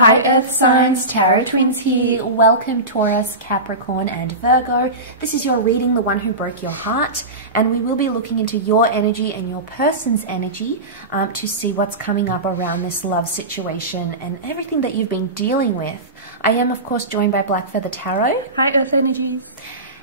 Hi Earth signs, Tarot Twins here. Welcome Taurus, Capricorn and Virgo. This is your reading, the one who broke your heart, and we will be looking into your energy and your person's energy to see what's coming up around this love situation and everything that you've been dealing with. I am of course joined by Black Feather Tarot. Hi Earth Energies.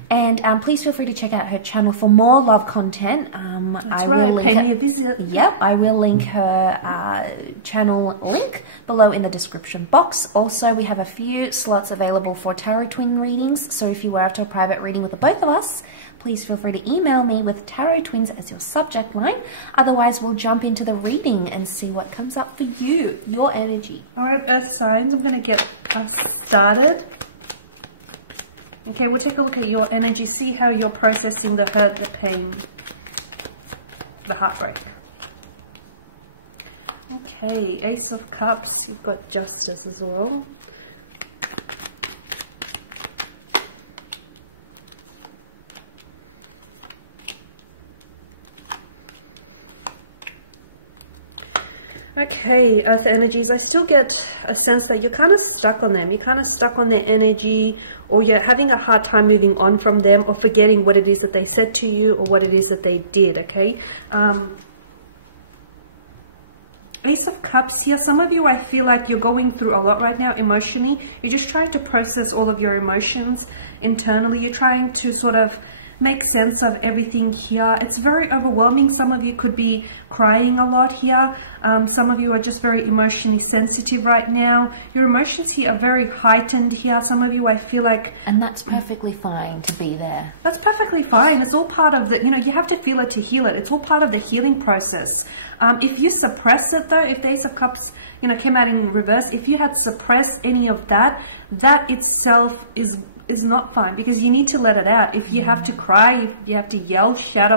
And please feel free to check out her channel for more love content. I will link pay me a visit. Yep, I will link her channel link below in the description box. Also, we have a few slots available for Tarot Twin readings. So if you were after a private reading with the both of us, please feel free to email me with Tarot Twins as your subject line. Otherwise, we'll jump into the reading and see what comes up for you, your energy. All right, Earth signs, I'm going to get us started. Okay, we'll take a look at your energy, see how you're processing the hurt, the pain, the heartbreak. Okay, Ace of Cups, you've got Justice as well. Okay, Earth energies, I still get a sense that you're kind of stuck on them. You're kind of stuck on their energy, or you're having a hard time moving on from them, or forgetting what it is that they said to you or what it is that they did, okay? Ace of Cups here, some of you, I feel like you're going through a lot right now emotionally. You're just trying to process all of your emotions internally. You're trying to sort of make sense of everything here. It's very overwhelming. Some of you could be crying a lot here. Some of you are just very emotionally sensitive right now. Your emotions here are very heightened here. Some of you, I feel like... And that's perfectly fine to be there. That's perfectly fine. It's all part of the, you have to feel it to heal it. It's all part of the healing process. If you suppress it though, if the Ace of Cups, came out in reverse, if you had suppressed any of that, that itself is not fine, because you need to let it out. If you have to cry, if you have to yell, shout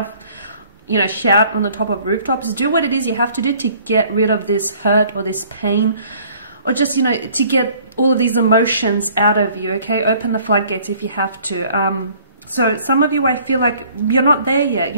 on the top of rooftops, do what it is you have to do to get rid of this hurt or this pain, or just, to get all of these emotions out of you, okay? Open the floodgates if you have to. So some of you, I feel like you're not there yet,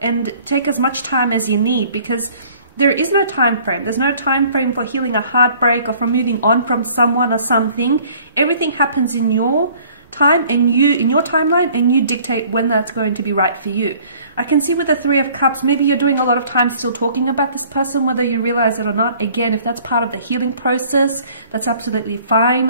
and take as much time as you need, because there is no time frame. There's no time frame for healing a heartbreak or for moving on from someone or something. Everything happens in your time and in your timeline, and you dictate when that's going to be right for you. I can see with the Three of Cups, maybe you're doing a lot of time still talking about this person, whether you realize it or not. Again, if that's part of the healing process, that's absolutely fine,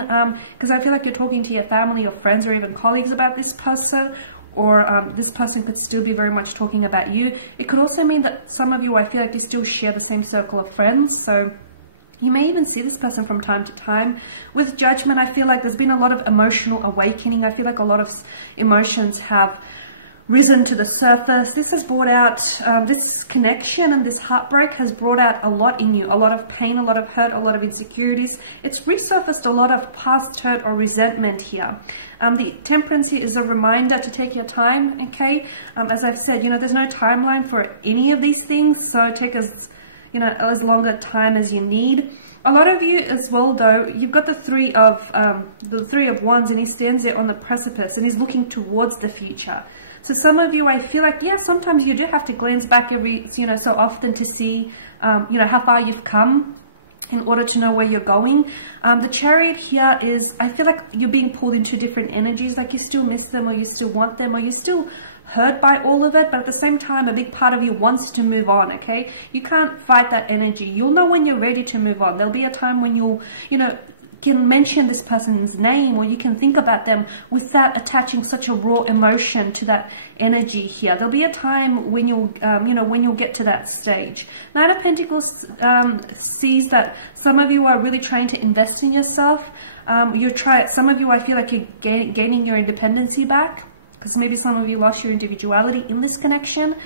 because I feel like you're talking to your family or friends or even colleagues about this person, or this person could still be very much talking about you. It could also mean that some of you, I feel like you still share the same circle of friends, so you may even see this person from time to time. With Judgment, I feel like there's been a lot of emotional awakening. I feel like a lot of emotions have risen to the surface. This has brought out, this connection and this heartbreak has brought out a lot in you. A lot of pain, a lot of hurt, a lot of insecurities. It's resurfaced a lot of past hurt or resentment here. The Temperance here is a reminder to take your time, okay? As I've said, there's no timeline for any of these things, so take as long a time as you need. A lot of you as well, though, you've got the Three of Wands, and he stands there on the precipice and he's looking towards the future. So some of you, I feel like, yeah, sometimes you do have to glance back every, so often to see, how far you've come in order to know where you're going. The Chariot here is, I feel like you're being pulled into different energies, like you still miss them, or you still want them, or you're still hurt by all of it, but at the same time, a big part of you wants to move on, okay? You can't fight that energy. You'll know when you're ready to move on. There'll be a time when you'll, can mention this person's name, or you can think about them without attaching such a raw emotion to that energy here. There'll be a time when you'll, when you'll get to that stage. Knight of Pentacles sees that some of you are really trying to invest in yourself. Some of you, I feel like you're gaining your independency back, because maybe some of you lost your individuality in this connection.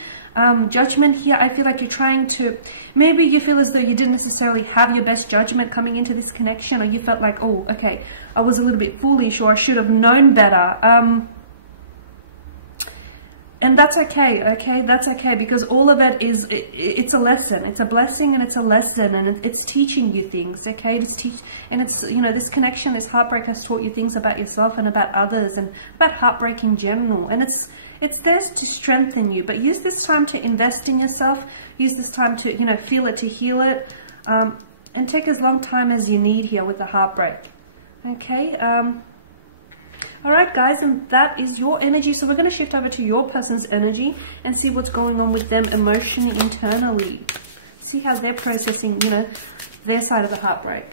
Judgment here, I feel like you're trying to, maybe you feel as though you didn't necessarily have your best judgment coming into this connection, or you felt like, oh, okay, I was a little bit foolish, or I should have known better. And that's okay, that's okay, because all of it is, it's a lesson. It's a blessing and it's a lesson, and it's teaching you things, okay? And it's, this connection, this heartbreak has taught you things about yourself and about others and about heartbreak in general. And it's there to strengthen you, but use this time to invest in yourself. Use this time to, feel it, to heal it. and take as long time as you need here with the heartbreak. Okay, all right, guys, and that is your energy. So we're going to shift over to your person's energy and see what's going on with them emotionally, internally. See how they're processing, you know, their side of the heartbreak.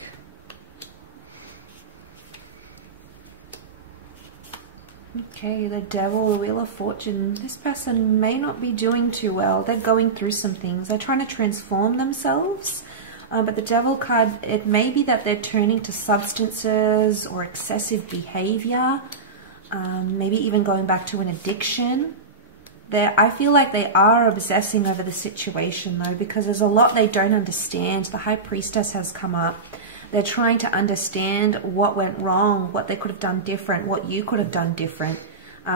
Okay, the Devil, the Wheel of Fortune. This person may not be doing too well. They're going through some things. They're trying to transform themselves. But the Devil card, it may be that they're turning to substances or excessive behavior. Maybe even going back to an addiction. I feel like they are obsessing over the situation though, because there's a lot they don't understand. The High Priestess has come up. They're trying to understand what went wrong, what they could have done different, what you could have done different.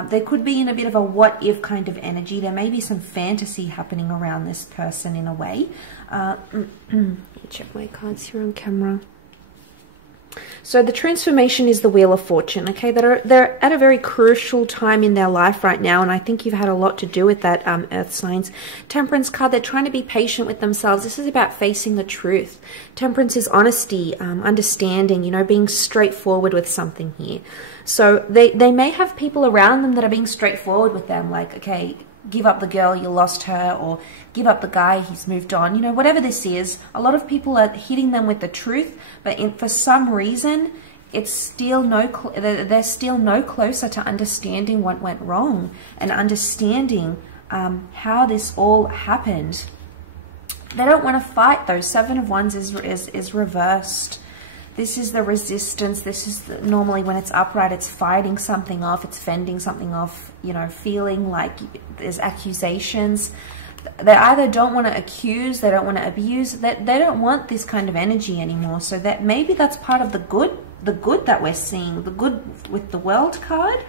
They could be in a bit of a what-if kind of energy. There may be some fantasy happening around this person in a way. Let me check my cards here on camera. So the transformation is the Wheel of Fortune, okay? They're at a very crucial time in their life right now, and I think you've had a lot to do with that, Earth signs. Temperance card, they're trying to be patient with themselves. This is about facing the truth. Temperance is honesty, understanding, you know, being straightforward with something here. So they may have people around them that are being straightforward with them, like, okay, give up the girl, you lost her, or give up the guy, he's moved on. You know, whatever this is, a lot of people are hitting them with the truth, but for some reason, it's still they're still no closer to understanding what went wrong and understanding how this all happened. They don't want to fight though. Seven of Wands is reversed. This is the resistance. This is normally when it's upright, it's fighting something off, it's fending something off, you know, feeling like there's accusations. They either don't want to accuse, they don't want to abuse, they don't want this kind of energy anymore. So that maybe that's part of the good that we're seeing, the good with the World card.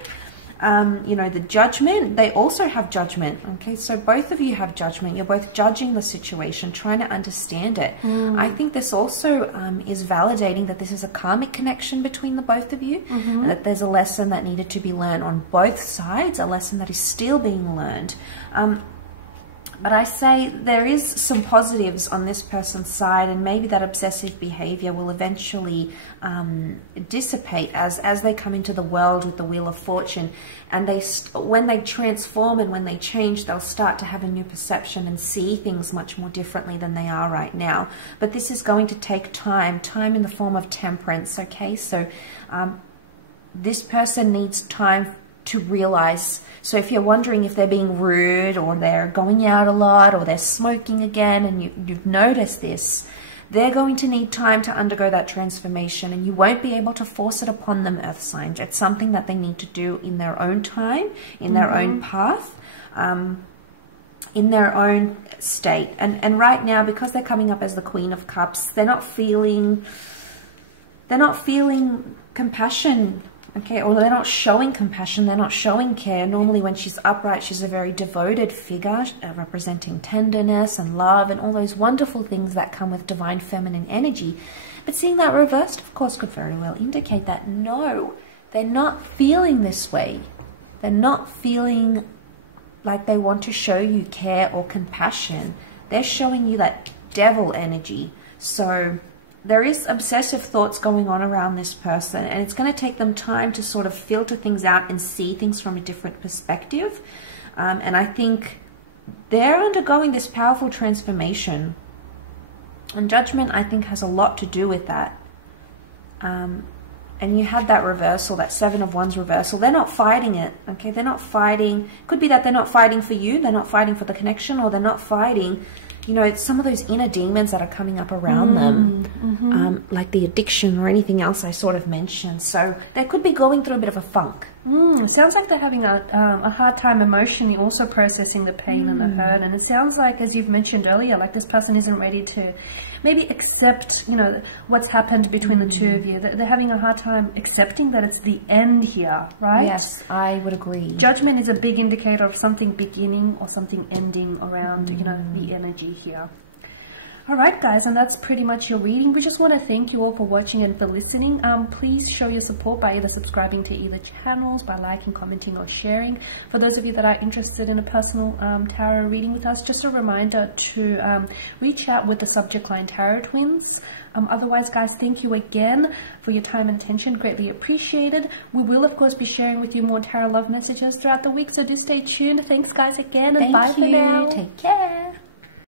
You know, the Judgment, they also have Judgment. Okay, so both of you have Judgment. You're both judging the situation, trying to understand it. I think this also is validating that this is a karmic connection between the both of you, and that there's a lesson that needed to be learned on both sides, a lesson that is still being learned. But I say there is some positives on this person's side, and maybe that obsessive behavior will eventually dissipate as they come into the world with the Wheel of Fortune. And when they transform and when they change, they'll start to have a new perception and see things much more differently than they are right now. But this is going to take time in the form of temperance, okay? So this person needs time to realize. So if you're wondering if they're being rude or they're going out a lot or they're smoking again and you've noticed this, they're going to need time to undergo that transformation, and you won't be able to force it upon them, Earth signs. It's something that they need to do in their own time, in their own path, in their own state. And right now, because they're coming up as the Queen of Cups, they're not feeling compassion. Okay, or they're not showing compassion, they're not showing care. Normally when she's upright, she's a very devoted figure, representing tenderness and love and all those wonderful things that come with divine feminine energy. But seeing that reversed, of course, could very well indicate that no, they're not feeling this way. They're not feeling like they want to show you care or compassion. They're showing you that devil energy. So there is obsessive thoughts going on around this person, and it's going to take them time to sort of filter things out and see things from a different perspective. And I think they're undergoing this powerful transformation. And Judgment, I think, has a lot to do with that. And you had that reversal, that Seven of Wands reversal. They're not fighting it, okay? They're not fighting. Could be that they're not fighting for you, they're not fighting for the connection, or they're not fighting, you know, it's some of those inner demons that are coming up around them, like the addiction or anything else I sort of mentioned. So they could be going through a bit of a funk. It sounds like they're having a hard time emotionally also processing the pain and the hurt. And it sounds like, as you've mentioned earlier, like this person isn't ready to maybe accept, you know, what's happened between the two of you. They're having a hard time accepting that it's the end here, right? Yes, I would agree. Judgment is a big indicator of something beginning or something ending around, you know, the energy here. Alright guys, and that's pretty much your reading. We just want to thank you all for watching and for listening. Please show your support by either subscribing to either channels, by liking, commenting or sharing. For those of you that are interested in a personal tarot reading with us, just a reminder to reach out with the subject line Tarot Twins. Otherwise guys, thank you again for your time and attention, greatly appreciated. We will of course be sharing with you more tarot love messages throughout the week, so do stay tuned. Thanks guys again, and bye for now. Take care.